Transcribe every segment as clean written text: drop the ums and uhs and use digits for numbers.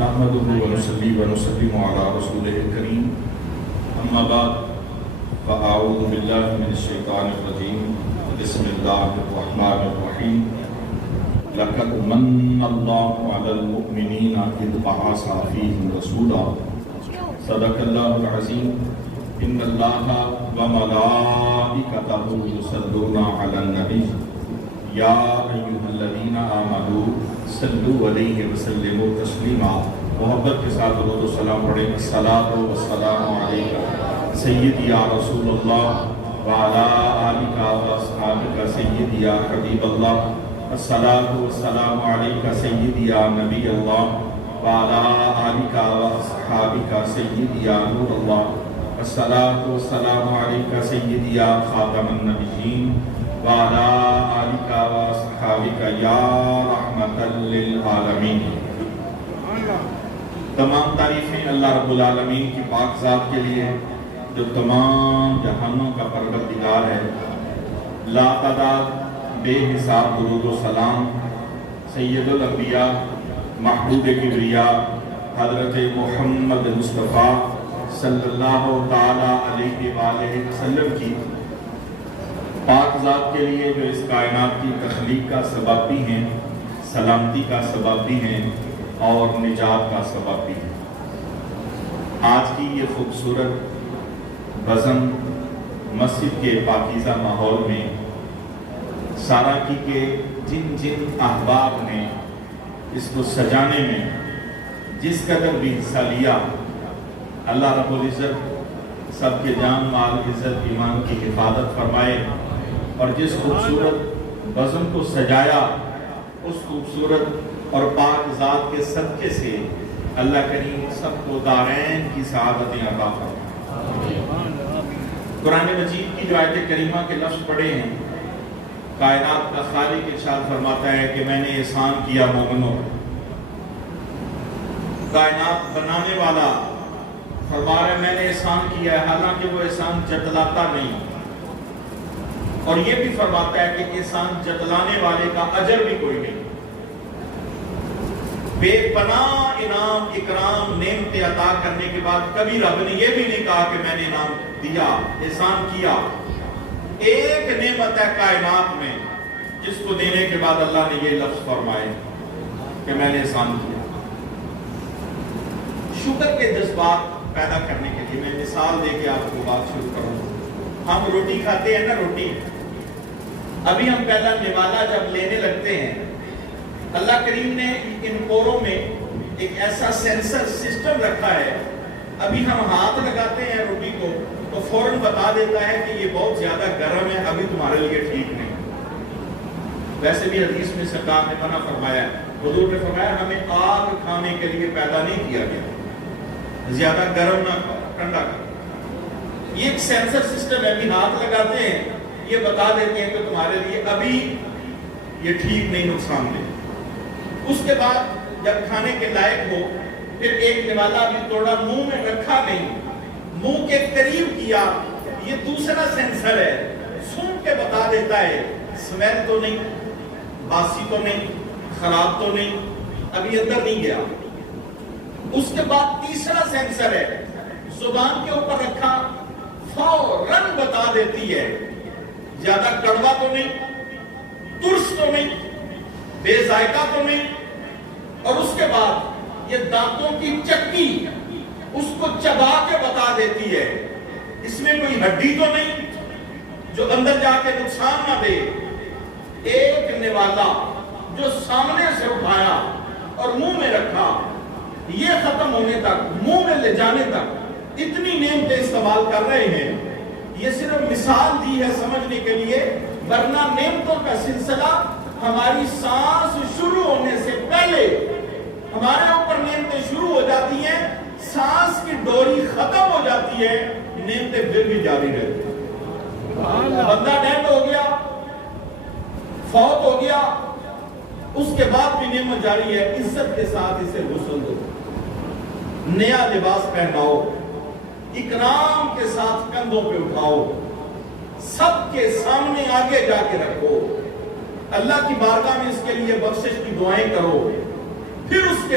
نحمده ونصلي ونسلم على رسوله الكريم اما بعد فاعوذ بالله من الشيطان الرجيم بسم الله الرحمن الرحيم لقد من الله على المؤمنين إذ بعث فيهم رسولا صدق الله العظيم ان الله وملائكته يصلون على النبي یا ایھا الذین آمنوا صلوا علیہ وسلموا تسلیما. محبت کے ساتھ درود و سلام پڑھیں. الصلاۃ والسلام علیک سیدی یا رسول اللہ وعلی آلک واصحابک سیدی یا حبیب اللہ. الصلاۃ والسلام علیک سیدی یا نبی اللہ وعلی آلک واصحابک سیدی یا نور اللہ. الصلاۃ والسلام علیک سیدی یا خاتم النبیین وعلی آلک واصحابک یا رحمتا للعالمین. تمام تعریفیں اللہ رب العالمین کی پاک ذات کے لیے جو تمام جہانوں کا پروردگار ہے. لا تعداد بے حساب درود و سلام سید الانبیاء محبوب کبریا حضرت محمد مصطفیٰ صلی اللہ تعالی علیہ وآلہ وسلم کی پاک ذات کے لیے جو اس کائنات کی تخلیق کا سبب بھی ہیں، سلامتی کا سبب بھی ہیں اور نجات کا سبب بھی ہیں. آج کی یہ خوبصورت بزم مسجد کے پاکیزہ ماحول میں ساراکی کے جن جن احباب نے اس کو سجانے میں جس قدر بھی حصہ لیا، اللہ رب العزت سب کے جان مال عزت ایمان کی حفاظت فرمائے. اور جس خوبصورت بزم کو سجایا اس خوبصورت اور پاک ذات کے صدقے سے اللہ کریم سب کو دارین کی سعادتیں عطا فرمائے. قرآن مجید کی جو آیت کریمہ کے لفظ پڑھے ہیں، کائنات کا خالق ارشاد فرماتا ہے کہ میں نے احسان کیا مومنوں. کائنات بنانے والا فرما رہا ہے میں نے احسان کیا ہے، حالانکہ وہ احسان جتلاتا نہیں. اور یہ بھی فرماتا ہے کہ احسان جتلانے والے کا اجر بھی کوئی نہیں. بے پناہ انعام اکرام نعمتیں عطا کرنے کے بعد کبھی رب نے یہ بھی نہیں کہا کہ میں نے انعام دیا احسان کیا. ایک نعمت ہے کائنات میں جس کو دینے کے بعد اللہ نے یہ لفظ فرمائے کہ میں نے احسان کیا. شکر کے جذبات پیدا کرنے کے لیے میں مثال دے کے آپ کو بات شروع کروں. ہم روٹی کھاتے ہیں نا، روٹی ابھی ہم پہلا نوالا جب لینے لگتے ہیں، اللہ کریم نے ان پوروں میں ایک ایسا سینسر سسٹم رکھا ہے. ابھی ہم ہاتھ لگاتے ہیں روٹی کو تو فوراً بتا دیتا ہے کہ یہ بہت زیادہ گرم ہے، ابھی تمہارے لیے ٹھیک نہیں. ویسے بھی حدیث میں سرکار نے منع فرمایا، حضور نے فرمایا ہمیں آگ کھانے کے لیے پیدا نہیں کیا گیا، زیادہ گرم نہ کھاؤ، ٹھنڈا کھاؤ. یہ ایک سینسر سسٹم ہے، ابھی ہاتھ لگاتے ہیں یہ بتا دیتے ہیں کہ تمہارے لیے ابھی یہ ٹھیک نہیں، نقصان دہ. اس کے بعد جب کھانے کے لائق ہو پھر ایک نوالا بھی توڑا، منہ میں رکھا نہیں، منہ کے قریب کیا. یہ دوسرا سینسر ہے، سونگ کے بتا دیتا ہے سمیل تو نہیں، باسی تو نہیں، خراب تو نہیں، ابھی اندر نہیں گیا. اس کے بعد تیسرا سینسر ہے، زبان کے اوپر رکھا فوراً بتا دیتی ہے زیادہ کڑوا تو نہیں، ترش تو نہیں، بے ذائقہ تو نہیں. اور اس کے بعد یہ دانتوں کی چکی اس کو چبا کے بتا دیتی ہے اس میں کوئی ہڈی تو نہیں جو اندر جا کے نقصان نہ دے. ایک نوالا جو سامنے سے اٹھایا اور منہ میں رکھا، یہ ختم ہونے تک، منہ میں لے جانے تک اتنی نعمتیں استعمال کر رہے ہیں. یہ صرف مثال دی ہے سمجھنے کے لیے، ورنہ نعمتوں کا سلسلہ ہماری سانس شروع ہونے سے پہلے ہمارے اوپر نعمتیں شروع ہو جاتی ہیں، سانس کی ڈوری ختم ہو جاتی ہے، نعمتیں پھر بھی جاری رہتی ہیں. بندہ ڈیڈ ہو گیا، فوت ہو گیا، اس کے بعد بھی نعمت جاری ہے. عزت کے ساتھ اسے غسل دو، نیا لباس پہناؤ، اکرام کے ساتھ کندھوں پہ اٹھاؤ، سب کے سامنے آگے جا کے رکھو، اللہ کی بارگاہ میں اس کے لیے بخشش کی دعائیں کرو. پھر اس کے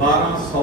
1200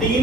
3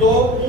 2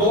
2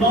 9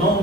9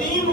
3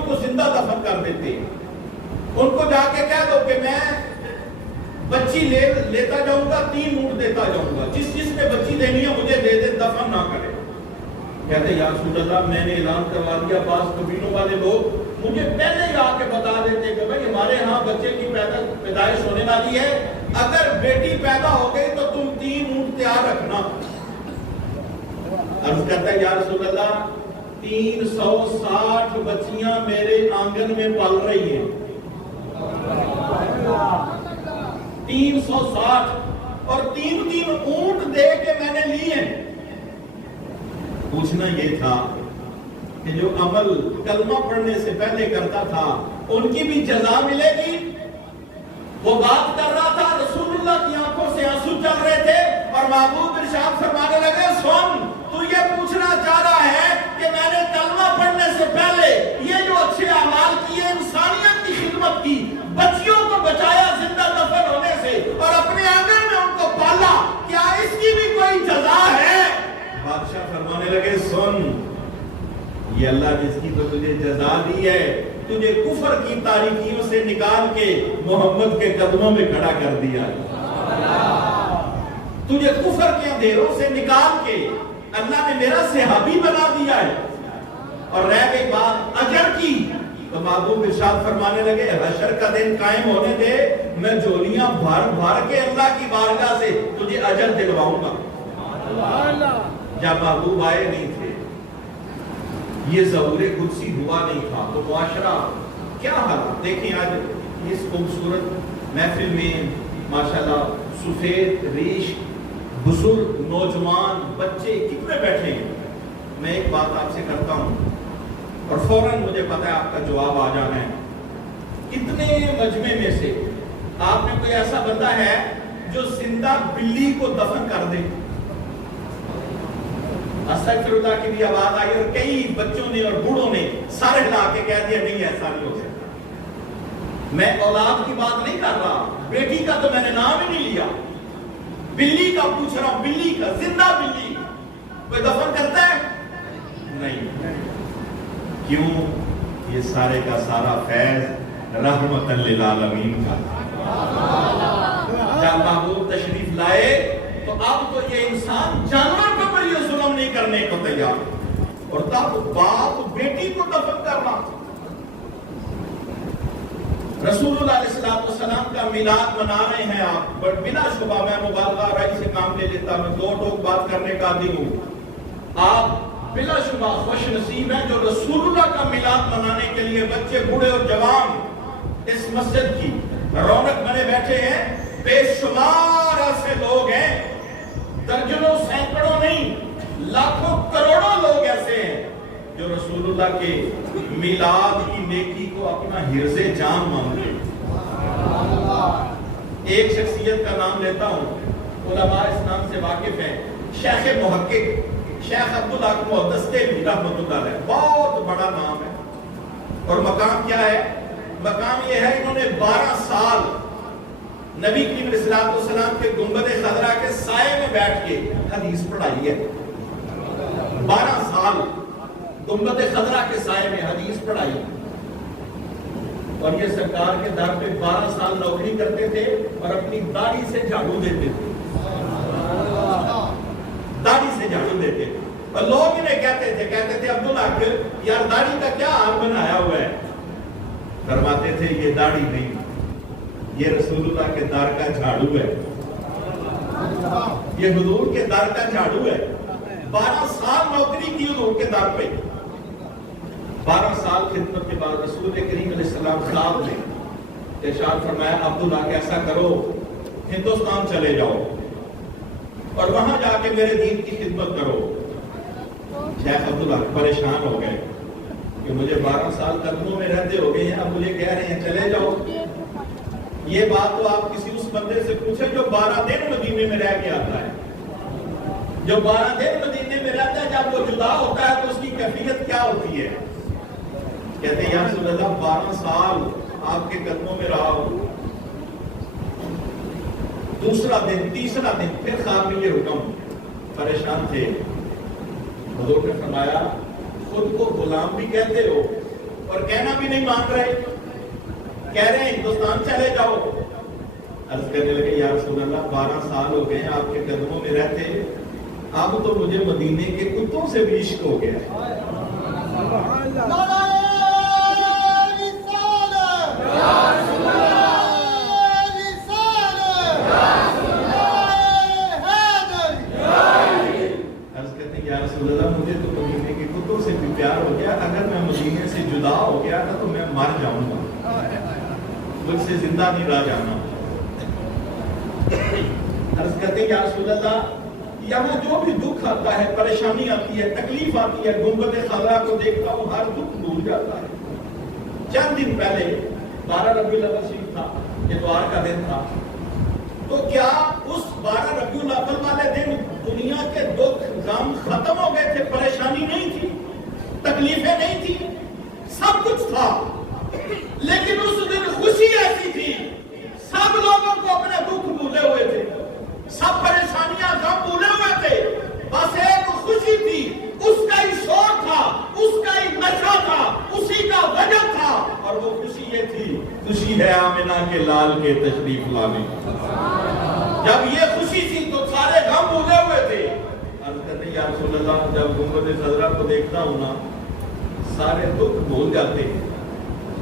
بچیوں کو زندہ دفن کر دیتے ہیں. ان کو جا کے کہہ دو کہ میں بچی لیتا جاؤں گا, 3 اونٹ دیتا جاؤں گا, جس نے بچی لینی ہے مجھے دے دے, دفن نہ کرے. کہتے یا رسول اللہ میں نے اعلان کروا دیا, بعض قبیلوں والے لوگ مجھے پہلے ہی آ کے بتا دیتے کہ بھائی ہمارے ہاں بچے کی پیدائش ہونے والی ہے, اگر بیٹی پیدا ہو گئی تو تم 3 اونٹ تیار رکھنا. عرض کرتا ہے یا رسول اللہ 360 بچیاں میرے آنگن میں پل رہی ہیں, 360, اور 3 اونٹ دے کے میں نے لی ہیں. پوچھنا یہ تھا کہ جو عمل کلمہ پڑھنے سے پہلے کرتا تھا ان کی بھی جزا ملے گی؟ وہ بات کر رہا تھا, رسول اللہ کی آنکھوں سے آنسو چل رہے تھے اور محبوب ارشاد فرمانے لگے سن, تو یہ پوچھنا چاہ رہا ہے کہ میں نے کلمہ پڑھنے سے پہلے یہ جو اچھے اعمال کیے, انسانیت کی خدمت کی, بچیوں کو بچایا زندہ دفن ہونے سے اور اپنے آنگن میں ان کو پالا, کیا اس کی بھی کوئی جزا ہے؟ بادشاہ فرمانے لگے سن, یہ اللہ نے اس کی تو تجھے جزا دی ہے, تجھے کفر کی تاریکیوں سے نکال کے محمد کے قدموں میں کھڑا کر دیا, تجھے کفر کے اندھیروں سے نکال کے اللہ نے میرا صحابی بنا دیا ہے. اور رہ گئی بات اجر کی, تو محبوب ارشاد فرمانے لگے حشر کا دن قائم ہونے دے, میں جولیاں بھر کے اللہ کی بارگاہ سے تجھے اجر دلواؤں گا. جب محبوب آئے نہیں تھے, یہ ظہور قدسی ہوا نہیں تھا, تو معاشرہ کیا حالات دیکھیں. آج اس خوبصورت محفل میں ماشاءاللہ سفید ریش بزرگ نوجوان بچے کتنے بیٹھے ہیں. میں ایک بات آپ سے کرتا ہوں اور فوراً مجھے پتا ہے آپ کا جواب آ جانا ہے. اتنے مجمع میں سے آپ نے کوئی ایسا بندہ ہے جو زندہ بلی کو دفن کر دے؟ استغفر اللہ کی بھی آواز آئی اور کئی بچوں نے اور بوڑھوں نے سارے ہلا کے کہہ دیا نہیں ایسا نہیں ہو سکتا. میں اولاد کی بات نہیں کر رہا, بیٹی کا تو میں نے نام ہی نہیں لیا, بلی کا پوچھ رہا ہوں, بلی کا, زندہ بلی کوئی دفن کرتا ہے؟ نہیں. کیوں؟ یہ سارے کا سارا فیض رحمت للعالمین کا. جب محبوب تشریف لائے تو اب تو یہ انسان جانور کے اوپر یہ ظلم نہیں کرنے کو تیار, اور تب باپ بیٹی کو دفن کرنا. رسول اللہ علیہ السلام کا میلاد منا رہے ہیں آپ, بٹ بلا شبہ میں مبالغہ رائی سے کام لے لیتا, میں 2 ٹوک بات کرنے کا عادی ہوں. آپ بلا شبہ خوش نصیب ہیں جو رسول اللہ کا میلاد منانے کے لیے بچے بوڑھے اور جوان اس مسجد کی رونق بنے بیٹھے ہیں. بے شمار ایسے لوگ ہیں, درجنوں سینکڑوں نہیں لاکھوں کروڑوں لوگ ایسے ہیں جو رسول اللہ کے میلاد کی نیکی کو اپنا حرز جان مانتے ہیں. ایک شخصیت کا نام لیتا ہوں, علماء اسلام سے واقف ہیں, شیخ محقق شیخ عبدالحق دستیوی رحمۃ اللہ علیہ. بہت بڑا نام ہے, اور مقام کیا ہے؟ مقام یہ ہے انہوں نے 12 سال نبی کریم علیہ السلام کے گنبد خضرا کے سائے میں بیٹھ کے حدیث پڑھائی ہے. 12 سال گنبد خضرا کے سائے میں حدیث پڑھائی, اور یہ سرکار کے در پہ 12 سال نوکری کرتے تھے اور اپنی داڑھی سے جھاڑو دیتے تھے, داڑھی سے جھاڑو دیتے تھے. اور لوگ انہیں کہتے تھے عبدالحق یار داڑھی کا کیا حال بنایا ہوا ہے؟ فرماتے تھے یہ داڑھی نہیں, یہ رسول اللہ کے در کا جھاڑو ہے, یہ حضور کے در کا جھاڑو ہے. 12 سال نوکری کی حضور کے در پہ, 12 سال خدمت کے بعد رسول کریم علیہ السلام خواب میں ارشاد فرمایا عبدالحق ایسا کرو ہندوستان چلے جاؤ اور وہاں جا کے میرے دین کی خدمت کرو. شیخ عبدالحق پریشان ہو گئے کہ مجھے 12 سال قدموں میں رہتے ہو گئے ہیں, اب مجھے کہہ رہے ہیں چلے جاؤ. یہ بات تو آپ کسی اس بندے سے پوچھیں جو 12 دن مدینے میں رہ کے آتا ہے. جو 12 دن مدینے میں رہتا ہے جب وہ جدا ہوتا ہے تو اس کی کیفیت کیا ہوتی ہے؟ کہتے ہیں یا رسول اللہ 12 سال آپ کے قدموں میں رہا ہوں. دوسرا دن تیسرا دن پھر خواب میں یہ حکم, پریشان تھے. حضور نے فرمایا خود کو غلام بھی کہتے ہو اور کہنا بھی نہیں مان رہے، کہہ رہے ہیں ہندوستان چلے جاؤ۔ عرض کرنے لگے یا رسول اللہ 12 سال ہو گئے آپ کے قدموں میں رہتے، اب تو مجھے مدینے کے کتوں سے بھی عشق ہو گیا ہے۔ یا رسول اللہ مجھے تو مدینے کے کتوں سے بھی پیار ہو گیا، اگر میں مدینے سے جدا ہو گیا تھا تو میں مر جاؤں گا، مجھ سے زندہ نہیں رہ جانا۔ عرض کرتے ہیں یا رسول اللہ یہاں جو بھی دکھ آتا ہے، پریشانی آتی ہے، تکلیف آتی ہے، گنبد خضرا کو دیکھتا ہوں ہر دکھ بھول جاتا ہے۔ چند دن پہلے 12 ربیع الاول شریف تھا، اتوار کا دن تھا، تو کیا اس 12 ربیع الاول والے دن دنیا کے دکھ غم ختم ہو گئے تھے؟ پریشانی نہیں تھی، تکلیفیں نہیں تھی، سب کچھ تھا، لیکن اس دن خوشی ایسی تھی، سب لوگوں کو اپنے دکھ بھولے ہوئے تھے، سب پریشانیاں غم بھولے ہوئے تھے، بس ایک خوشی تھی، اس کا ہی شور تھا، اس کا ہی نشہ تھا، اسی کا وجہ تھا، اور وہ خوشی یہ تھی، خوشی ہے آمنہ کے لال کے تشریف لانے۔ جب یہ خوشی تھی تو سارے غم بھولے ہوئے تھے۔ عرض کرتے ہیں یا رسول اللہ جب گنبد خضرا کو دیکھتا ہوں نا سارے دکھ بھول جاتے ہیں۔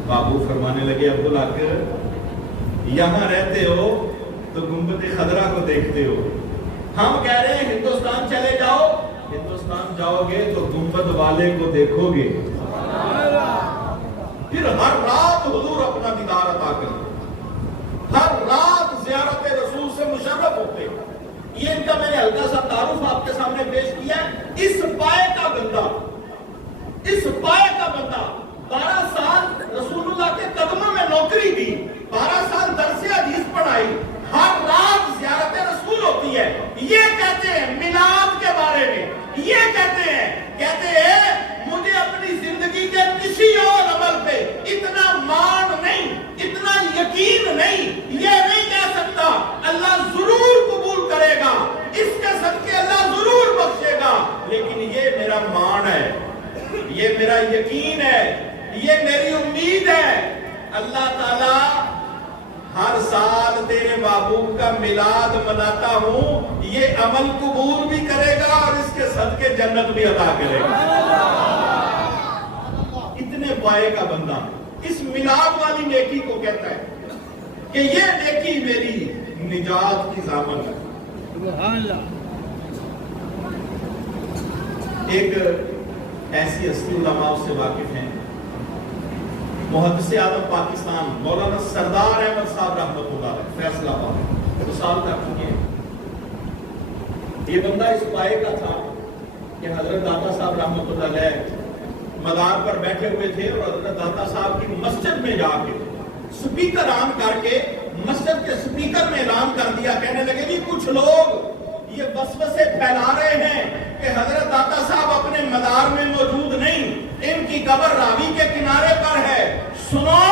بابو فرمانے لگے عبدالحق یہاں رہتے ہو تو گنبد خضرا کو دیکھتے ہو، ہم کہہ رہے ہیں ہندوستان چلے جاؤ، ہندوستان جاؤ گے تو گنبد والے کو دیکھو گے، پھر ہر رات حضور اپنا دیدار عطا کریں، ہر رات زیارت رسول سے مشرف ہوتے۔ یہ ان کا میں نے ہلکا سا تعارف آپ کے سامنے پیش کیا ہے۔ اس پائے کا بندہ 12 سال رسول اللہ کے قدموں میں نوکری دی، 12 سال درس حدیث پڑھائی، ہر رات زیارت رسول ہوتی ہے۔ یہ کہتے ہیں میلاد کے بارے میں، یہ کہتے ہیں مجھے اپنی زندگی کے کسی اور عمل پہ اتنا مان نہیں، اتنا یقین نہیں، یہ نہیں کہہ سکتا اللہ ضرور قبول کرے گا، اس کے صدقے اللہ ضرور بخشے گا، لیکن یہ میرا مان ہے، یہ میرا یقین ہے، یہ میری امید ہے، اللہ تعالیٰ ہر سال تیرے محبوب کا میلاد مناتا ہوں، یہ عمل قبول بھی کرے گا اور اس کے صدقے جنت بھی عطا کرے گا۔ اتنے پائے کا بندہ اس میلاد والی نیکی کو کہتا ہے کہ یہ نیکی میری نجات کی ضامن ہے۔ ایک ایسی ہستی علماء سے واقف ہیں، محدث اعظم پاکستان مولانا سردار احمد صاحب رحمۃ اللہ علیہ، فیصلہ آباد وصال کر چکے ہیں۔ یہ بندہ اس پائے کا تھا کہ حضرت داتا صاحب رحمۃ اللہ علیہ مدار پر بیٹھے ہوئے تھے اور حضرت داتا صاحب کی مسجد میں جا کے سپیکر آن کر کے مسجد کے سپیکر میں اعلان کر دیا، کہنے لگے جی کچھ لوگ یہ وسوسے پھیلا رہے ہیں کہ حضرت داتا صاحب اپنے مدار میں موجود نہیں، ان کی قبر راوی کے کنارے پر ہے۔ سنو،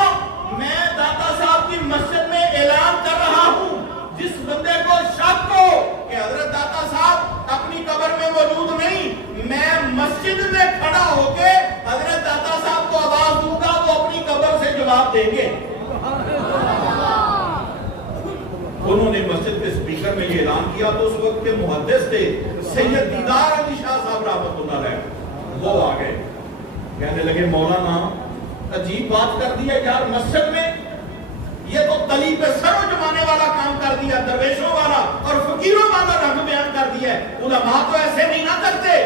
میں داتا صاحب کی مسجد میں اعلان کر رہا ہوں، جس بندے کو شک ہو کہ حضرت داتا صاحب اپنی قبر میں موجود نہیں، میں مسجد میں کھڑا ہو کے حضرت داتا صاحب کو آواز دوں گا، وہ اپنی قبر سے جواب دیں گے۔ انہوں نے مسجد کے سپیکر میں یہ اعلان کیا تو اس وقت کے محدث تھے سید دیدار علی شاہ صاحب رحمۃ اللہ علیہ، وہ آ گئے، کہنے لگے مولانا عجیب بات کر دیا یار، مسجد میں یہ تو تلی پہ سر جمانے والا کام کر دیا، درویشوں والا اور فقیروں والا رنگ بیان کر دیا ہے۔ علماء تو ایسے نہیں نہ کرتے،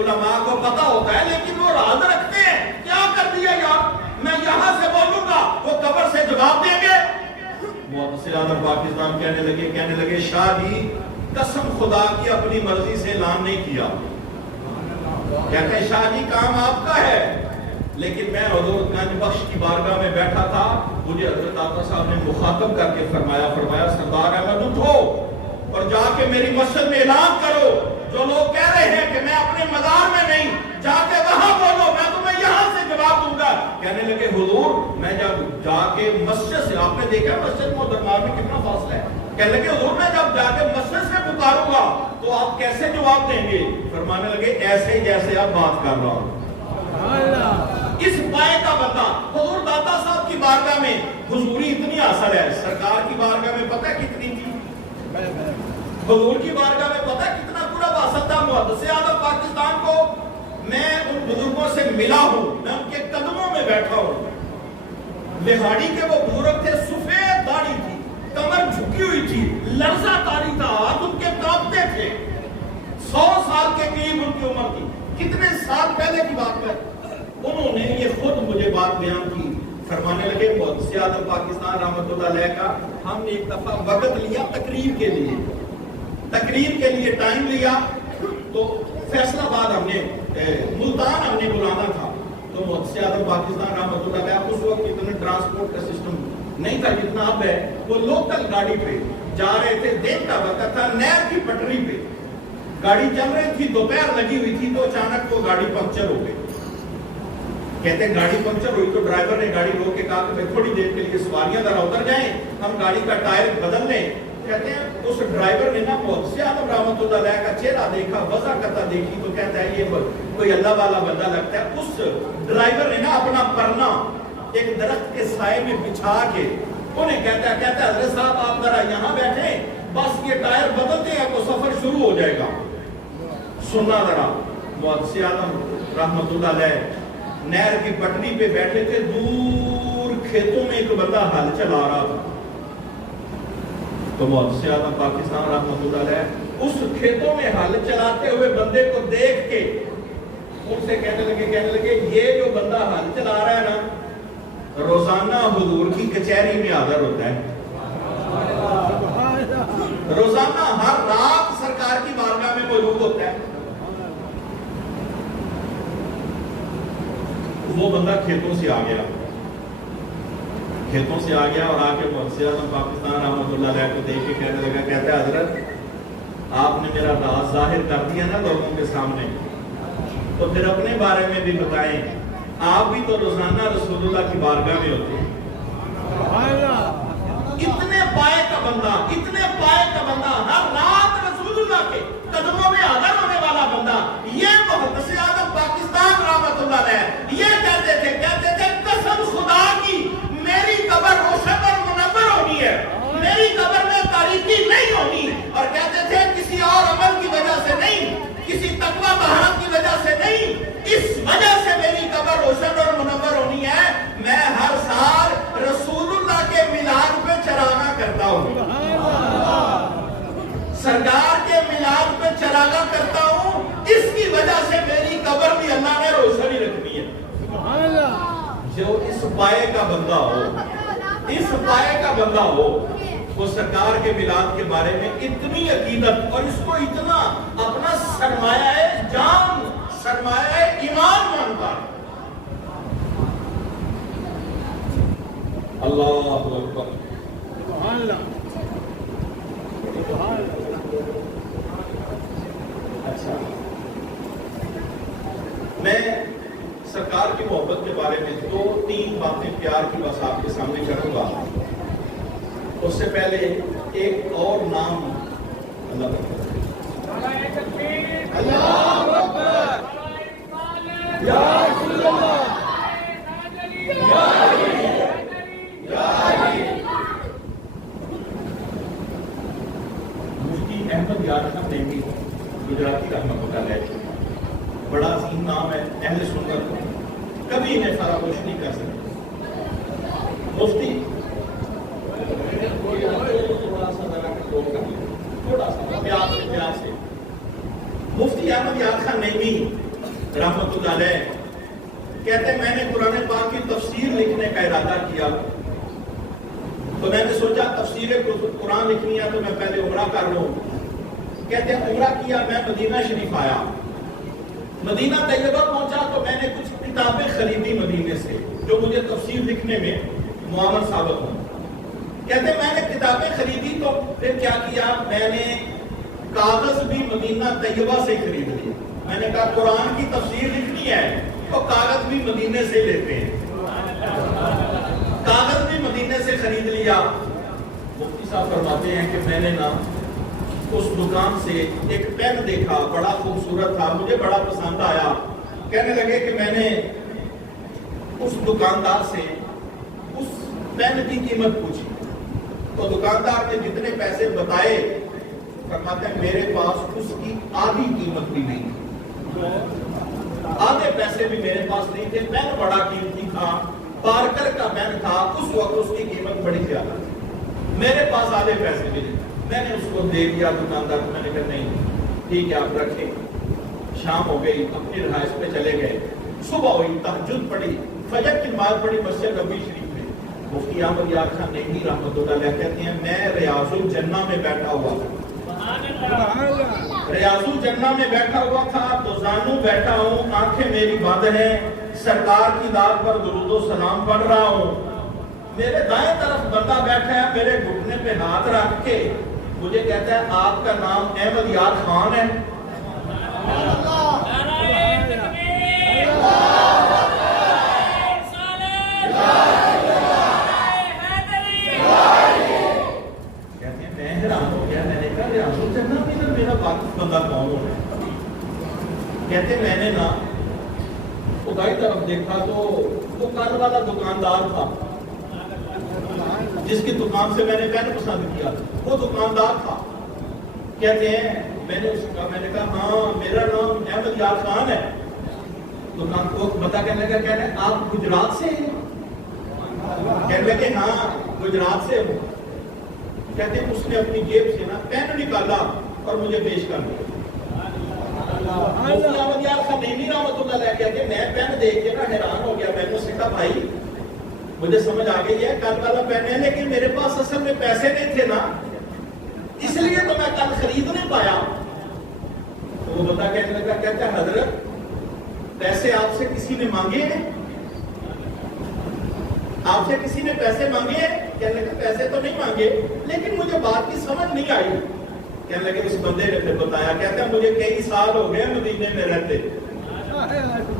علماء کو پتہ ہوتا ہے لیکن وہ راز رکھتے ہیں، کیا کر دیا یار، میں یہاں سے بولوں گا وہ قبر سے جواب دیں گے۔ محدث اعظم پاکستان کہنے لگے شاہ جی قسم خدا کی اپنی مرضی سے اعلان نہیں کیا، کہتے ہیں شاہ جی کام آپ کا ہے، لیکن میں حضور گنج بخش کی بارگاہ میں بیٹھا تھا، مجھے حضرت داتا صاحب نے مخاطب کر کے فرمایا سردار احمد اٹھو اور جا کے میری مسجد میں اعلان کرو، جو لوگ کہہ رہے ہیں کہ میں اپنے مزار میں نہیں، جا کے وہاں بولو، میں تمہیں یہاں سے جواب دوں گا۔ کہنے لگے حضور میں جب جا کے مسجد سے، آپ نے دیکھا مسجد میں اور دربار میں کتنا فاصلہ ہے، کہنے لگے حضور میں جب جا کے مسجد سے پکاروں گا تو آپ کیسے جواب دیں گے؟ فرمانے لگے ایسے جیسے آپ بات کر رہا ہوں۔ اس پائے کا بندہ حضور داتا صاحب کی بارگاہ میں حضوری اتنی اثر ہے، سرکار کی بارگاہ میں پتہ کتنی تھی، حضور کی بارگاہ میں پتہ کتنا پورا باسط تھا۔ محدث اعظم پاکستان کو میں ان بزرگوں سے ملا ہوں، میں ان کے قدموں میں بیٹھا ہوں۔ لہاڑی کے وہ بزرگ تھے، سفید داڑھی تھی، کمر جھکی ہوئی تھی، لرزہ طاری تھا، ہاتھ ان کے کانپتے تھے، 100 سال کے قریب ان کی عمر تھی۔ کتنے سال پہلے کی بات ہے، انہوں نے یہ خود مجھے بات بیان کی، فرمانے لگے محدث اعظم پاکستان رحمۃ اللہ علیہ کا ہم نے ایک دفعہ وقت لیا تقریر کے لیے ٹائم لیا، تو فیصلہ آباد ہم نے ملتان ہم نے بلانا تھا، تو محدث اعظم پاکستان رحمۃ اللہ علیہ اس وقت اتنے ٹرانسپورٹ کا سسٹم نہیں تھا جتنا اب ہے، وہ لوکل گاڑی پہ جا رہے تھے، دن کا وقت تھا، نہر کی پٹری پہ گاڑی چل رہی تھی، دوپہر لگی ہوئی تھی، تو اچانک وہ گاڑی پنکچر ہو گئی۔ کہتے ہیں گاڑی پنکچر ہوئی تو ڈرائیور نے گاڑی روک کے کہا کہ تھوڑی دیر کے لیے سواریاں ذرا اتر جائیں، ہم گاڑی کا ٹائر بدل لیں۔ کہتے ہیں اس ڈرائیور نے نا محدث اعظم رحمۃ اللہ علیہ کا چہرہ دیکھا، وضاحت دیکھی، تو کہتا ہے یہ کوئی اللہ والا بندہ لگتا ہے۔ اس ڈرائیور نے نا اپنا پرنا ایک درخت کے سائے میں بچھا کے انہیں کہتا ہے حضرت صاحب آپ ذرا یہاں بیٹھیں، بس یہ ٹائر بدلتے ہیں تو سفر شروع ہو جائے گا۔ سننا ذرا، محدث اعظم رحمۃ اللہ علیہ نہر کی پٹری پہ بیٹھے تھے، دور کھیتوں میں ایک بندہ ہل چلا رہا تھا، تو محدث اعظم پاکستان رحمۃ اللہ علیہ اس کھیتوں میں ہل چلاتے ہوئے بندے کو دیکھ کے ان سے کہنے لگے یہ جو بندہ ہل چلا رہا ہے نا، روزانہ حضور کی کچہری میں حاضر ہوتا ہے، روزانہ ہر رات سرکار کی بارگاہ میں موجود ہوتا ہے۔ وہ بندہ کھیتوں سے آ گیا اور آ کے محدث اعظم پاکستان رحمۃ اللہ علیہ کو دیکھ کے کہنے لگا، کہتا ہے حضرت آپ نے میرا راز ظاہر کر دیا نا لوگوں کے سامنے، تو پھر اپنے بارے میں بھی بتائیں، آپ بھی تو روزانہ رسول اللہ کی بارگاہ میں ہوتے ہیں۔ اتنے پائے کا بندہ ہر رات رسول اللہ کے قدموں میں حاضر ہونے والا بندہ، یہ محدث اعظم پاکستان رحمۃ اللہ علیہ یہ کہتے تھے قسم خدا کی میری قبر روشن اور منور ہونی ہے، میری قبر میں تاریکی نہیں ہونی، اور کہتے تھے کسی اور عمل کی وجہ سے نہیں، کسی تقوی طہارت کی وجہ سے نہیں، اس وجہ سے میری قبر روشن اور منور ہونی ہے، میں ہر سال رسول اللہ کے میلاد پہ چراغاں کرتا ہوں، سرکار کے میلاد پہ چراغاں کرتا ہوں، اس کی وجہ سے میری قبر بھی اللہ نے روشن ہی رکھنی ہے۔ جو اس پائے کا بندہ ہو وہ سرکار کے میلاد کے بارے میں اتنی عقیدت اور اس کو اتنا اپنا سرمایہ جان، سرمایہ ایمان مانتا ہے۔ اللہ اکبر، سبحان اللہ۔ اچھا، میں سرکار کی محبت کے بارے میں 2-3 باتیں پیار کی بس آپ کے سامنے کروں گا۔ اس سے پہلے ایک اور نام اللہ اکبر، یا رسول اللہ، یا علی، یا علی۔ مفتی احمد یار خان نیمی گجراتی رحمۃ اللہ علیہ، بڑا عظیم نام ہے، اہل سنت کبھی انہیں فراموش نہیں کر سکتے۔ مفتی پیار سے مفتی احمد یار خان نیمی رحمۃ اللہ علیہ کہتے ہیں میں نے قرآن پاک کی تفسیر لکھنے کا ارادہ کیا، تو میں نے سوچا تفسیر قرآن لکھنی ہے تو میں پہلے عمرہ کر لوں۔ کہتے ہیں عمرہ کیا، میں مدینہ شریف آیا، مدینہ طیبہ پہنچا تو میں نے کچھ کتابیں خریدی مدینے سے جو مجھے تفسیر لکھنے میں معاون ثابت ہوں۔ کہتے میں نے کتابیں خریدی تو پھر کیا کیا، میں نے کاغذ بھی مدینہ طیبہ سے خرید لی۔ میں نے کہا قرآن کی تفسیر لکھنی ہے تو کاغذ بھی مدینے سے لیتے ہیں، کاغذ بھی مدینے سے خرید لیا۔ مفتی صاحب فرماتے ہیں کہ میں نے نا اس دکان سے ایک پین دیکھا، بڑا خوبصورت تھا، مجھے بڑا پسند آیا۔ کہنے لگے کہ میں نے اس دکاندار سے اس پین کی قیمت پوچھی تو دکاندار نے جتنے پیسے بتائے فرماتے ہیں میرے پاس اس کی آدھی قیمت بھی نہیں تھی، آدھے پیسے بھی میرے پاس نہیں تھے، پین بڑا قیمتی تھا، پارکر کا پین تھا، اس وقت اس کی قیمت بڑی زیادہ تھی، میرے پاس آدھے پیسے بھی نہیں۔ میں نے اس کو دے دیا دکاندار کو، میں نے کہا نہیں ٹھیک ہے آپ رکھیں۔ شام ہو گئی، اپنی رہائش پہ چلے گئے، صبح ہوئی، تہجد پڑھی، فجر کی نماز پڑھی مسجد نبوی شریف میں۔ مفتی احمد یار خان نعیمی رحمۃ اللہ علیہ کہتے ہیں میں ریاض الجنہ میں بیٹھا ہوا تھا، ریاض الجنہ میں بیٹھا ہوا تھا تو زانو بیٹھا ہوں، آنکھیں میری بند ہیں، سرکار کی ذات پر درود و سلام پڑھ رہا ہوں، میرے دائیں طرف بندہ بیٹھا ہے، میرے گھٹنے پہ ہاتھ رکھ کے مجھے کہتا ہے آپ کا نام احمد یار خان ہے۔ کہتے ہیں میں حیران ہو گیا، میں نے کہا ریاض الجنہ میں ادھر میرا واقف بندہ کون ہو ہے؟ کہتے میں نے نا خدائی طرف دیکھا تو وہ کل والا دکاندار تھا جس کی دکان سے میں نے پین پسند کیا، وہ دکاندار تھا۔ کہتے ہیں میں نے اس کا میں نے کہا ہاں میرا نام احمد یار خان ہے۔ دکان کو بتا کہنے لگا کہنے آپ گجرات سے ہیں؟ کہنے لگے ہاں گجرات سے ہوں۔ کہتے ہیں اس نے اپنی جیب سے نا پین نکالا اور مجھے پیش کر دیا۔ مفتی احمد یار خان نعیمی رحمۃ اللہ علیہ کہتے ہیں میں پین دیکھ کے نا حیران ہو گیا، میں نے اس سے کہا بھائی مجھے سمجھ آ گئی ہے کل والا پین ہے لیکن میرے پاس اصل میں پیسے نہیں تھے نا، اس لیے تو میں کل خرید نہیں پایا۔ تو وہ بندہ کہنے لگا کہتا ہے حضرت پیسے آپ سے کسی نے مانگے ہیں؟ آپ سے کسی نے پیسے مانگے ہیں؟ کہنے لگا پیسے تو نہیں مانگے لیکن مجھے بات کی سمجھ نہیں آئی۔ کہنے لگے اس بندے نے پھر بتایا، کہتا ہے مجھے کئی سال ہو گئے مدینے میں رہتے،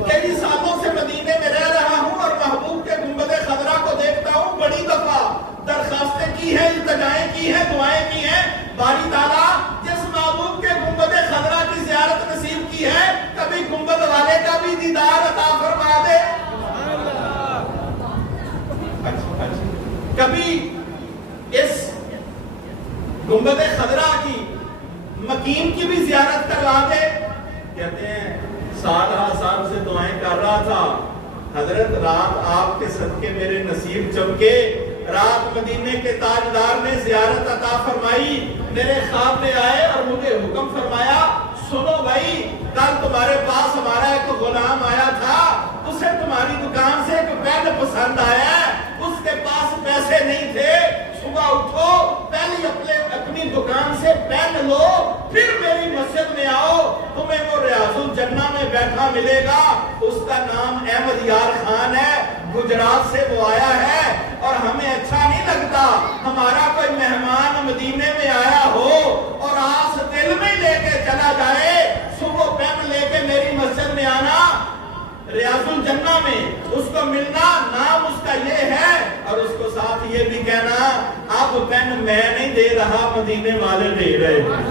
کئی سالوں سے مدینے میں رہ رہا ہوں اور محبوب کے گنبد خضرا کو دیکھتا ہوں، بڑی دفعہ درخواستیں کی ہیں، التجائیں کی ہیں، دعائیں کی ہیں، باری تعالیٰ جس محبوب کے گنبد خضرا کی زیارت نصیب کی ہے کبھی گنبد والے کا بھی دیدار عطا فرما دے، کبھی اس گنبد خضرا کی مکین کی بھی زیارت کروا دے۔ کہتے ہیں سال ہا سال سے دعائیں کر رہا تھا، حضرت رات آپ کے صدقے میرے نصیب چمکے، رات مدینے کے تاجدار نے زیارت عطا فرمائی، میرے خواب میں آئے اور مجھے حکم فرمایا سنو بھائی کل تمہارے پاس ہمارا ایک غلام آیا تھا، اسے تمہاری دکان سے ایک پین پسند آیا ہے، اس کے پاس پیسے نہیں تھے، صبح اٹھو پہلے اپنی دکان سے پین لو پھر میری مسجد میں آؤ، تمہیں وہ ریاض الجنہ میں بیٹھا ملے گا، اس کا نام احمد یار خان ہے، گجرات سے وہ آیا ہے اور ہمیں اچھا نہیں لگتا ہمارا کوئی مہمان مدینے میں آیا ہو اور آس دل میں لے کے چلا جائے، صبح پین لے کے میری مسجد میں آنا، ریاض الجنہ میں اس کو ملنا، نام اس کا یہ ہے، اور اس کو ساتھ یہ بھی کہنا اب پین میں نہیں دے رہا مدینے والے دے رہے ہیں۔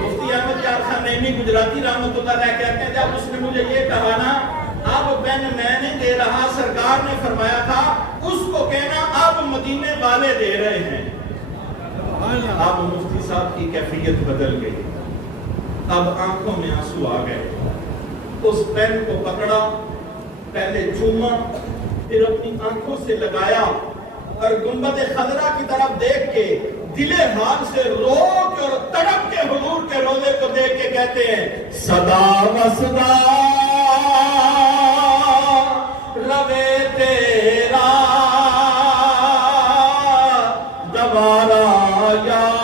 مفتی احمد یار خان نعیمی گجراتی رحمۃ اللہ علیہ کہتے ہیں جب اس نے مجھے یہ کہا نا اب پین میں نہیں دے رہا، سرکار نے فرمایا تھا اس کو کہنا اب مدینے والے دے رہے ہیں۔ اب مفتی صاحب کی کیفیت بدل گئی، اب آنکھوں میں آنسو آ گئے، اس پین کو پکڑا، پہلے چوما پھر اپنی آنکھوں سے لگایا اور گنبد خضرا کی طرف دیکھ کے دلے حال سے رو کے اور تڑپ کے حضور کے روضے کو دیکھ کے کہتے ہیں صدا مسدا روے تیرا دوبارہ یارا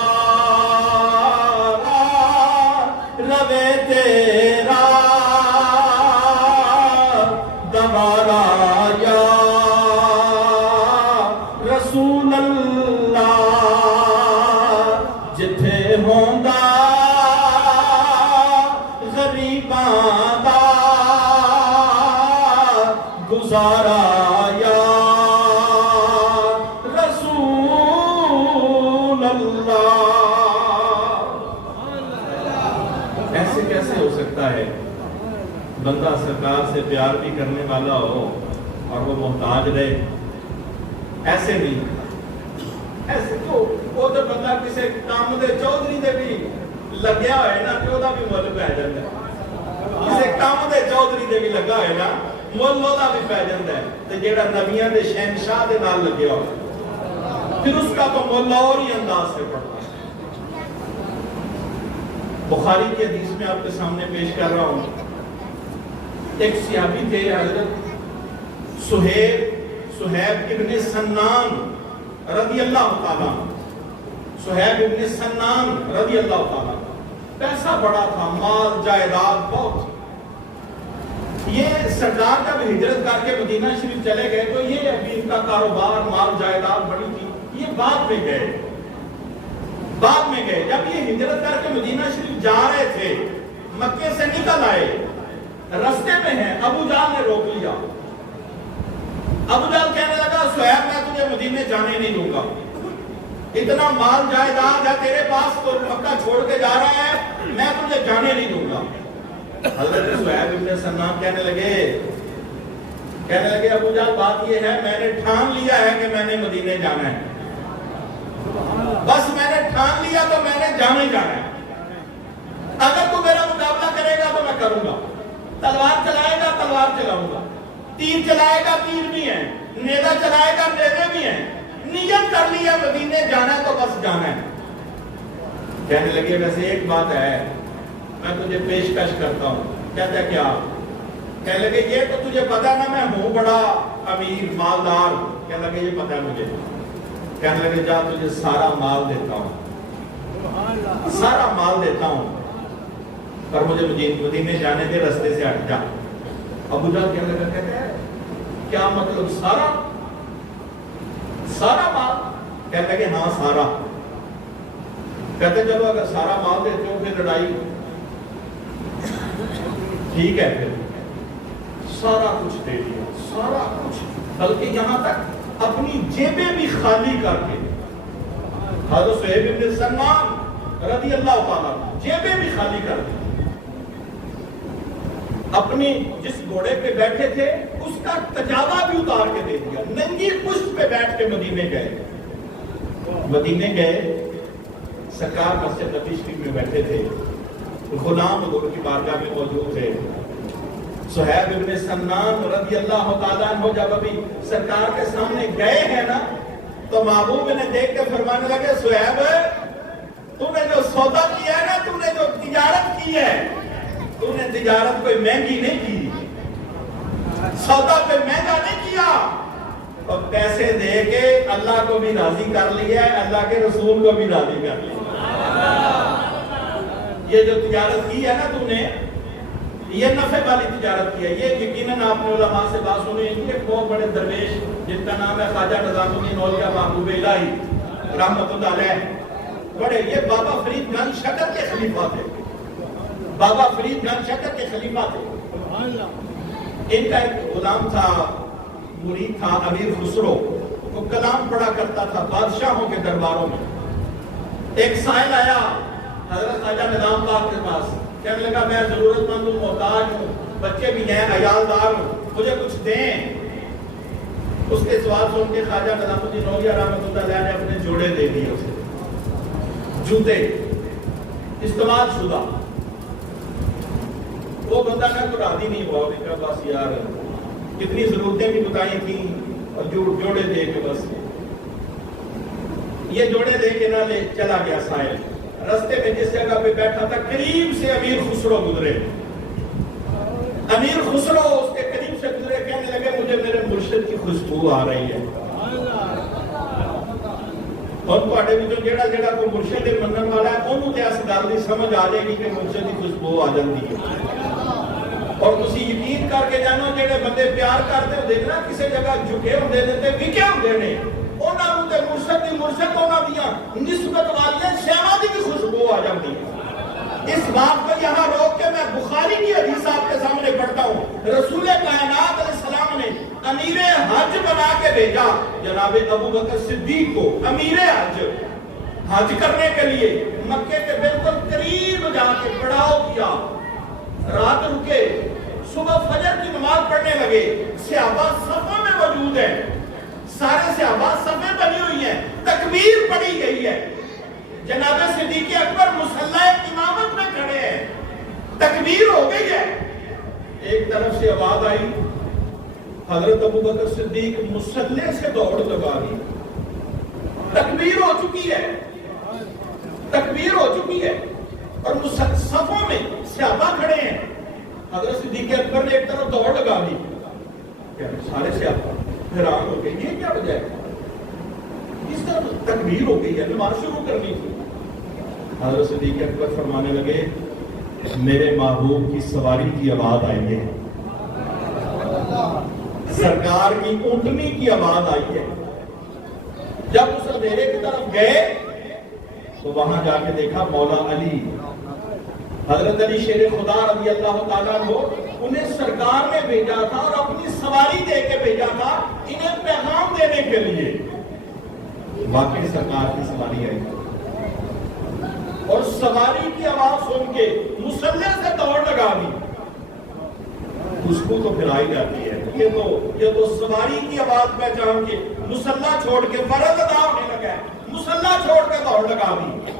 روے تیرا دوبارہ یا رسول اللہ جتھے ہوندا غریباں دا گزارا یا رسول بندہ سرکار سے پیار بھی کرنے والا ہو اور وہ محتاج رہے، ایسے نہیں، ایسے تو وہ تو بندہ کسی کام دے چودھری دے بھی لگیا ہوئے نا تو دا بھی مول پہ جاتا ہے، کسی کام دے چودھری دے بھی لگا ہوئے نا مول دا بھی پہ جاتا ہے، تو جیڑا نبیاں دے شہنشاہ دے نال لگیا ہوئے پھر اس کا تو مول اور ہی انداز سے پڑتا ہے۔ بخاری کی حدیث میں آپ کے سامنے پیش کر رہا ہوں، ایک صحابی تھے حضرت سہیب ابن سنان رضی اللہ تعالیٰ، سہیب ابن سنان رضی اللہ تعالیٰ، پیسہ بڑا تھا، مال جائیداد بہت، یہ سرکار جب ہجرت کر کے مدینہ شریف چلے گئے تو یہ ابھی ان کا کاروبار مال جائیداد بڑی تھی، یہ بعد میں گئے، جب یہ ہجرت کر کے مدینہ شریف جا رہے تھے، مکے سے نکل آئے، رستے میں ہیں، ابو جہل نے روک لیا، ابو جہل کہنے لگا سہیب میں تجھے مدینے جانے نہیں دوں گا، اتنا مال جائیداد ہے تیرے پاس تو مکہ چھوڑ کے جا رہا ہے، میں تجھے جانے نہیں دوں گا۔ حضرت سہیب ابن سنان کہنے لگے ابو جہل بات یہ ہے میں نے ٹھان لیا ہے کہ میں نے مدینے جانا ہے، بس میں نے ٹھان لیا تو میں نے جانا ہی جانا ہے، اگر تو میرا مقابلہ کرے گا تو میں کروں گا، تلوار چلائے گا تلوار چلاؤں گا، تیر چلائے گا تیر بھی ہیں، نیزہ چلائے گا نیزے بھی ہیں، نیت کر لیا مدینے جانا ہے تو بس جانا ہے۔ کہنے لگے ویسے ایک بات ہے میں تجھے پیشکش کرتا ہوں، کہتا ہے کیا؟ کہنے لگے یہ تو تجھے پتا نا میں ہوں بڑا امیر مالدار، کہنے لگے یہ پتا ہے مجھے، کہنے لگے جا تجھے سارا مال دیتا ہوں، سارا مال دیتا ہوں، پر مجھے مدینے جانے دے، رستے سے ہٹ جا۔ ابو جہل کہنے لگا کہتے ہیں کیا مطلب سارا مال؟ کہتے کہ ہاں سارا۔ کہتے چلو اگر سارا مال دیتے ہو پھر لڑائی ٹھیک ہے، پھر سارا کچھ دے دیا، سارا کچھ، بلکہ یہاں تک اپنی جیبیں بھی خالی کر کے، حضرت سہیب ابن سنان رضی اللہ تعالیٰ جیبیں بھی خالی کر دی، اپنی جس گھوڑے پہ بیٹھے تھے اس کا کجاوا بھی اتار کے دے دیا، ننگی پشت پہ بیٹھ کے مدینے گئے، سرکار مسجد نبی شریف میں بیٹھے تھے، غلام حضور کی بارگاہ میں موجود تھے، سہیب ابن سنان رضی اللہ تعالیٰ عنہ جب ابھی سرکار کے سامنے گئے ہیں نا تو محبوب نے دیکھ کے فرمانے لگے سہیب تو نے جو سودا کیا ہے نا، تو نے جو تجارت کی ہے، تو نے تجارت کوئی مہنگی نہیں کی، سودا کوئی مہنگا نہیں کیا، اور پیسے دے کے اللہ کو بھی راضی کر لیا ہے، اللہ کے رسول کو بھی راضی کر لیا۔ یہ جو تجارت کی ہے نا تو نے، یہ نفع والی تجارت کی ہے، یہ یقیناً آپ نے علماء سے بات سنی ہے، ایک بہت بڑے درویش جن کا نام ہے خواجہ نظام الدین اولیاء محبوب الہی رحمۃ اللہ علیہ، بڑے یہ بابا فرید گنج شکر کے خلیفہ تھے، بابا فرید گنج شکر کے خلیفہ تھے، ان کا ایک غلام تھا، مرید تھا امیر خسرو، وہ کلام پڑھا کرتا تھا بادشاہوں کے درباروں میں۔ ایک سائل آیا حضرت خواجہ نظام پاک کے پاس، کہنے لگا میں ضرورت مند ہوں، محتاج ہوں، بچے بھی ہیں، عیالدار ہوں، مجھے کچھ دیں۔ اس کے سوال سن کے خواجہ نظام الدین اولیاء رحمۃ اللہ علیہ نے اپنے جوڑے دے دیے اسے، جوتے استعمال شدہ۔ وہ بندہ میں تو راضی نہیں ہوا، انہوں نے کہا بس یار کتنی ضرورتیں بھی بتائی تھیں اور جوڑے دے کے بس یہ جوڑے دے کے نہ لے چلا گیا سائل۔ رستے میں جس جگہ پہ بیٹھا تھا قریب سے امیر خسرو گزرے، امیر خسرو اس کے قریب سے گزرے، کہنے لگے مجھے میرے مرشد کی خوشبو آ رہی ہے، اور تواڈے وچوں جیڑا جیڑا کوئی مرشد منن والا ہے اونوں تے اس گل دی سمجھ آ جائے گی کہ مرشد کی خوشبو آ جاندی ہے۔ اور تسی یقین کر کے جانو جڑے بندے پیار کرتے ہو دیکھنا کسی جگہ جھکے ہوندے نے تے وکے ہوندے نے، انہاں نوں تے مرشد انہاں دیاں نسبت والیاں شیواں دی بھی خوشبو آ جاندی ہے۔ اس بات کو یہاں روک کے میں بخاری کی حدیث آپ کے سامنے پڑھتا ہوں، رسول کائنات علیہ السلام نے امیر حج بنا کے بھیجا جناب ابو بکر صدیق کو، امیر حج کرنے کے لیے مکے کے بالکل قریب جا کے پڑاؤ کیا، رات رکے، صبح فجر کی نماز پڑھنے لگے، صحابہ صفوں میں موجود ہیں، سارے صحابہ صفیں بنی ہوئی ہیں، تکبیر پڑھی گئی ہے، جناب صدیق اکبر مصلی امامت میں کھڑے ہیں، تکبیر ہو گئی ہے، ایک طرف سے آواز آئی، حضرت ابوبکر صدیق مصلی سے دوڑ لگا دی، تکبیر ہو چکی ہے، تکبیر ہو چکی ہے، اور صفوں میں صحابہ کھڑے ہیں، حضرت صدیق اکبر نے ایک طرف دوڑ لگا دی، سارے صحابہ حیران ہو گئے، یہ کیا وجہ ہے؟ اس طرح تکبیر ہو گئی ہے، نماز شروع کرنی تھی۔ حضرت صدیق اکبر فرمانے لگے میرے محبوب کی سواری کی آواز آئی ہے، سرکار کی اونٹنی کی آواز آئی ہے۔ جب اس اندھیرے کی طرف گئے تو وہاں جا کے دیکھا مولا علی، حضرت علی شیر خدا رضی اللہ تعالیٰ عنہ، انہیں سرکار نے بھیجا تھا اور اپنی سواری دے کے بھیجا تھا انہیں پیغام دینے کے لیے۔ واقعی سرکار کی سواری آئی اور سواری کی آواز سن کے مصلی سے دوڑ لگا دی، اس کو تو پھر آئی جاتی ہے، یہ تو سواری کی آواز پہچان کے مصلی چھوڑ کے فرض ادا ہونے لگا ہے، مصلی چھوڑ کے دوڑ لگا دی۔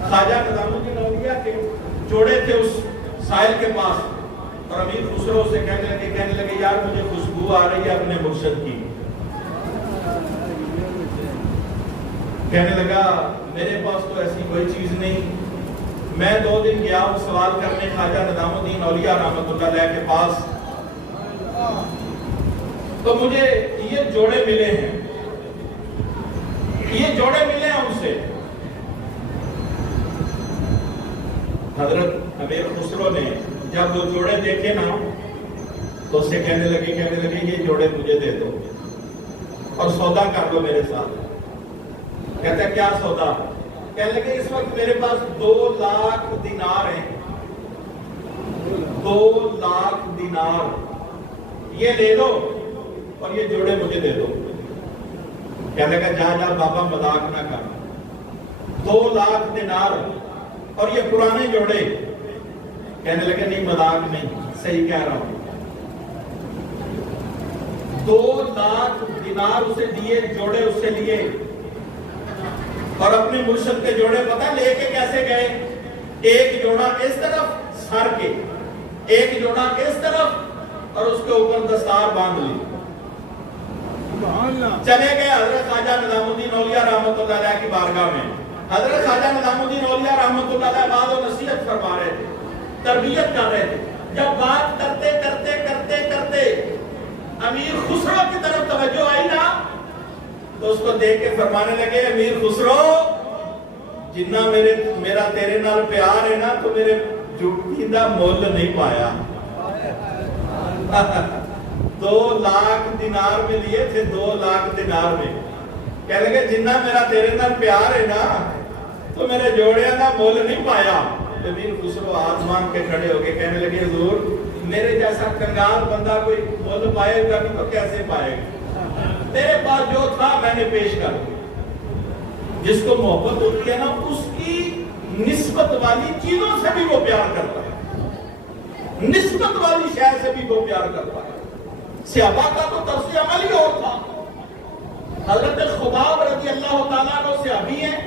خواجہ نظام الدین اولیاء کے جوڑے تھے اس ساحل کے پاس، اور امیر خسرو سے کہنے لگے یار مجھے خوشبو آ رہی ہے اپنے مرشد کی، کہنے لگا میرے پاس تو ایسی کوئی چیز نہیں، میں 2 دن گیا ہوں سوال کرنے خواجہ نظام الدین اولیاء رحمۃ اللہ علیہ کے پاس، تو مجھے یہ جوڑے ملے ہیں، یہ جوڑے ملے ہیں ان سے۔ حضرت امیر خسرو نے جب وہ جوڑے دیکھے نا تو اس سے کہنے لگے یہ جوڑے مجھے دے دو اور سودا کر لو میرے ساتھ۔ کہتا ہے کیا سودا؟ کہنے لگے اس وقت میرے پاس 2 لاکھ دینار ہیں، 2 لاکھ دینار، یہ لے لو اور یہ جوڑے مجھے دے دو۔ کہنے لگا جا بابا مذاق نہ کر، 2 لاکھ دینار اور یہ پرانے جوڑے۔ کہنے لگے نہیں مذاق نہیں، صحیح کہہ رہا ہوں۔ 2 لاکھ دینار اسے دیے، جوڑے اسے لیے، اور اپنے مرشد کے جوڑے پتہ لے کے کیسے گئے؟ ایک جوڑا اس طرف سر کے، ایک جوڑا اس طرف، اور اس کے اوپر دستار باندھ لی، چلے گئے حضرت خواجہ نظام الدین اولیاء رحمۃ اللہ علیہ کی بارگاہ میں۔ حضرت خواجہ نظام الدین اولیاء رحمۃ اللہ علیہ بعد و نصیحت فرما رہے تھے، تربیت کر رہے تھے۔ جب بات کرتے کرتے کرتے کرتے امیر خسرو کی طرف توجہ آئی نا تو اس کو دیکھ کے فرمانے لگے امیر خسرو جنہ میرا تیرے نال پیار ہے نا تو میرے جھوٹی دا مول نہیں پایا۔ 2 لاکھ دینار میں لیے تھے، 2 لاکھ دینار میں، کہنے لگے جنہ میرا تیرے نال پیار ہے نا تو میرے جوڑیاں دا مول نہیں پایا۔ امیر خسرو آسمان کے کھڑے ہو کے کہنے لگے حضور میرے جیسا کنگال بندہ کوئی مول پائے گا تو کیسے پائے گا؟ میرے پاس جو تھا میں نے پیش کر دیا۔ جس کو محبت ہوتی ہے نا اس کی نسبت والی چیزوں سے بھی وہ پیار کرتا ہے، نسبت والی شے سے بھی وہ پیار کرتا ہے۔ صحابہ کا تو طرز عمل ہی اور تھا۔ حضرت خباب رضی اللہ تعالیٰ عنہ صحابی ہیں،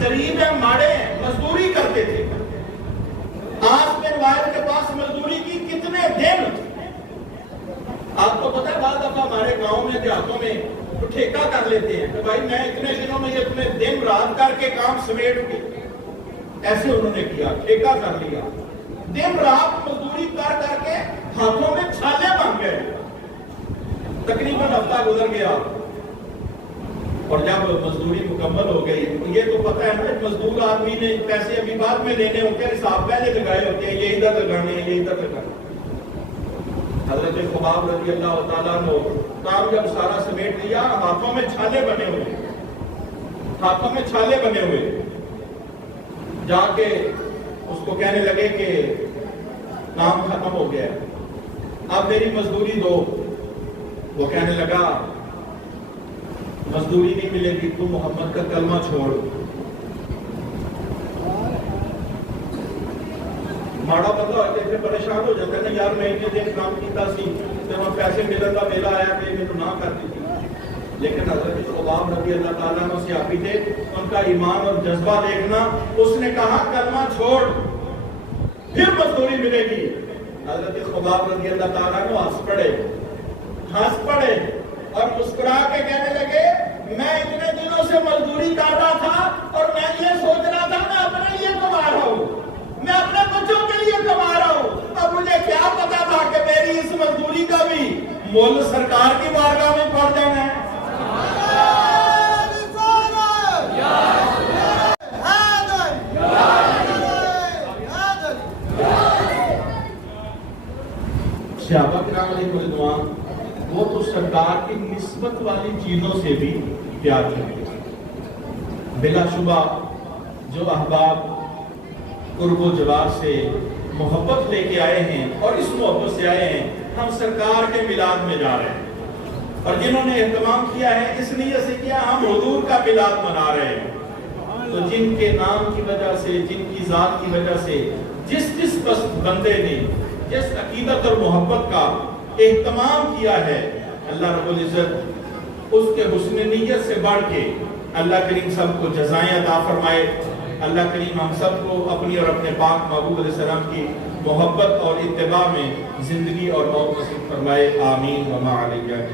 غریب ہیں، ماڑے ہیں، مزدوری کرتے تھے۔ آج بن وائل کے پاس مزدوری کی کتنے دن؟ آپ کو پتہ ہے بعض دفعہ ہمارے گاؤں میں دیہاتوں میں تو ٹھیکہ کر لیتے ہیں کہ بھائی میں اتنے دنوں میں اتنے دن رات کر کے کام سمیٹ کے، ایسے انہوں نے کیا، ٹھیکہ کر لیا، دن رات مزدوری کر کر کے ہاتھوں میں چھالے بن گئے۔ تقریباً ہفتہ گزر گیا اور جب مزدوری مکمل ہو گئی، یہ تو پتہ ہے نا مزدور آدمی نے پیسے ابھی بعد میں لینے ہوتے ہیں، حساب پہلے لگائے ہوتے ہیں، یہ ادھر لگانے ہیں، یہ ادھر لگانے۔ حضرت خباب رضی اللہ تعالیٰ نے کام جب سارا سمیٹ لیا، ہاتھوں میں چھالے بنے ہوئے، ہاتھوں میں چھالے بنے ہوئے، جا کے اس کو کہنے لگے کہ کام ختم ہو گیا، اب میری مزدوری دو۔ وہ کہنے لگا مزدوری نہیں ملے گی، تو محمد کا کلمہ چھوڑ۔ ماڑا بندہ ہوتے پھر پریشان ہو جاتا ہے نا یار میں اتنے دن کام کیتا سی تے میں پیسے ملن دا ویلا آیا تے میں تو نہ کر دی. لیکن حضرت خباب رضی اللہ تعالیٰ عنہ صحابی تھے, ان کا ایمان اور جذبہ دیکھنا, اس نے کہا کلمہ چھوڑ پھر مزدوری ملے گی. حضرت خباب رضی اللہ تعالیٰ عنہ ہنس پڑے اور مسکرا کے کہنے لگے میں اتنے دنوں سے مزدوری کر رہا تھا اور میں یہ سوچ رہا تھا میں اپنے لیے کما رہا ہوں, میں اپنے بچوں کے لیے کما رہا ہوں, اب مجھے کیا پتا تھا کہ میری اس مزدوری کا بھی مول سرکار کی بارگاہ میں پڑ جانا ہے. صحابہ کرام علیہ رضوان وہ تو سرکار کی نسبت والی چیزوں سے بھی پیار کرتے ہیں. بلا شبہ جو احباب قرب و جوار سے محبت لے کے آئے ہیں اور اس محبت سے آئے ہیں, ہم سرکار کے میلاد میں جا رہے ہیں, اور جنہوں نے اہتمام کیا ہے اس لیے سے کیا ہم حضور کا میلاد منا رہے ہیں. تو جن کے نام کی وجہ سے, جن کی ذات کی وجہ سے جس بندے نے جس عقیدت اور محبت کا اہتمام کیا ہے, اللہ رب العزت اس کے حسن نیت سے بڑھ کے اللہ کریم سب کو جزائیں عطا فرمائے. اللہ کریم ہم سب کو اپنی اور اپنے پاک محبوب علیہ السلام کی محبت اور اتباع میں زندگی اور موت نصیب فرمائے. آمین وما علیہ.